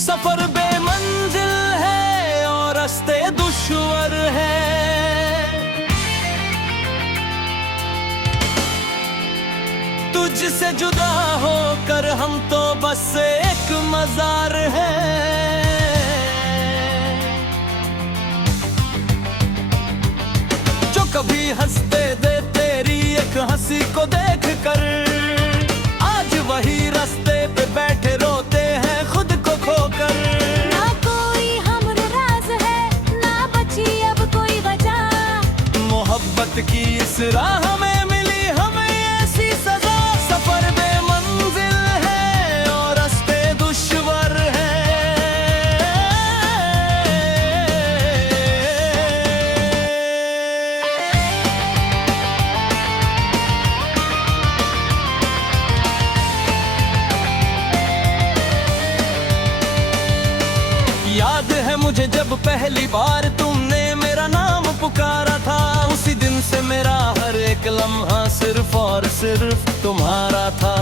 सफर बेमंजिल है और रास्ते दुश्वार है, तुझसे जुदा होकर हम तो बस एक मजार है। जो कभी हंसते दे तेरी एक हंसी को देख कर, आज वही रास्ते पे बैठे रोते हैं खुद को खोकर। ना कोई हमरे राज है, ना बची अब कोई वजह, मोहब्बत की इस राह में मिली हमें ऐसी सजा। सफर बेमंजिल है और रास्ते दुश्वार है। याद है मुझे जब पहली बार तुमने मेरा नाम पुकारा था, उसी दिन से मेरा हर एक लम्हा सिर्फ और सिर्फ तुम्हारा था।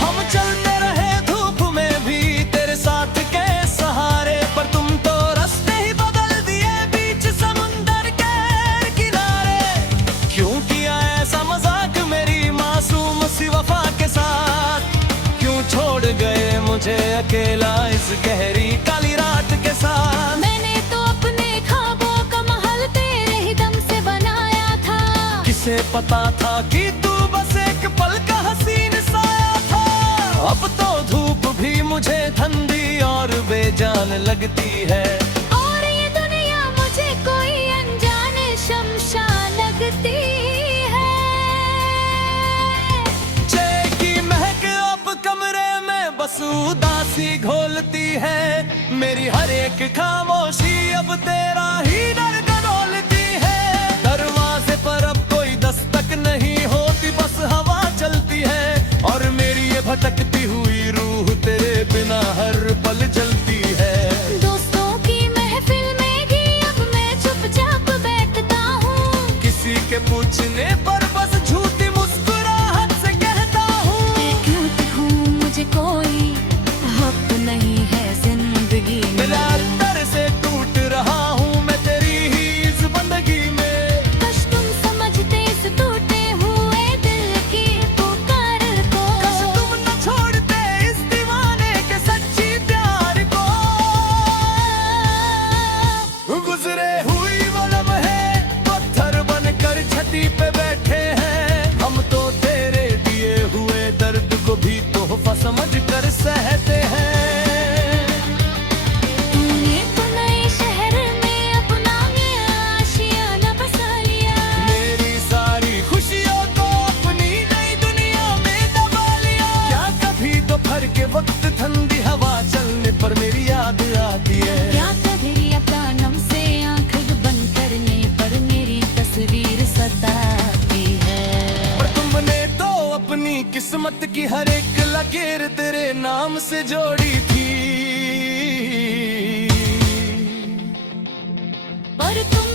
हम चलते रहे धूप में भी तेरे साथ के सहारे, पर तुम तो रास्ते ही बदल दिए बीच समुंदर के किनारे। क्यों किया ऐसा मजाक मेरी मासूम सी वफा के साथ, क्यों छोड़ गए मुझे अकेला इस गहरी काली रात के साथ। मैंने तो अपने ख्वाबों का महल तेरे ही दम से बनाया था, किसे पता था कि तू बस एक पल का हसीन साया था। अब तो धूप भी मुझे ठंडी और बेजान लगती है, और ये दुनिया मुझे कोई अनजान शमशान लगती है। चाय की महक अब कमरे में बस उदासी घोलती है, मेरी हर एक खामोशी अब तेरा ही दर्द डोलती है। दरवाजे पर अब कोई दस्तक नहीं होती, बस हवा चलती है, और मेरी ये भटकती हुई रूह तेरे बिना हर पल जलती है। दोस्तों की महफिल में भी अब मैं चुपचाप बैठता हूँ, किसी के पूछने पर बस झूठी मुस्कुराहट से कहता हूँ, क्योंकि हूँ मुझे कोई हक नहीं है जिंदगी में। मेरा अंदर से टूट रहा हूँ मैं तेरी ही इस बंदगी में। कश तुम समझते इस टूटे हुए दिल की पुकार को, कश तुम न छोड़ते इस दीवाने के सच्ची प्यार को। गुजरे हुई वो लम्हे पत्थर बनकर छती पे बैठे हैं, हम तो तेरे दिए हुए दर्द को भी तोहफा समझ कर सहते हैं। तूने तो नए शहर में अपना आशियाना बसा लिया, मेरी सारी खुशियों को अपनी नई दुनिया में दबा लिया। क्या कभी दोपहर के वक्त ठंडी हवा चलने पर मेरी याद आती है, क्या कभी अचानक से आंख बंद करने पर मेरी तस्वीर सताती है। पर तुमने तो अपनी किस्मत की हर एक लकीर तेरे नाम से जोड़ी थी। पर तुम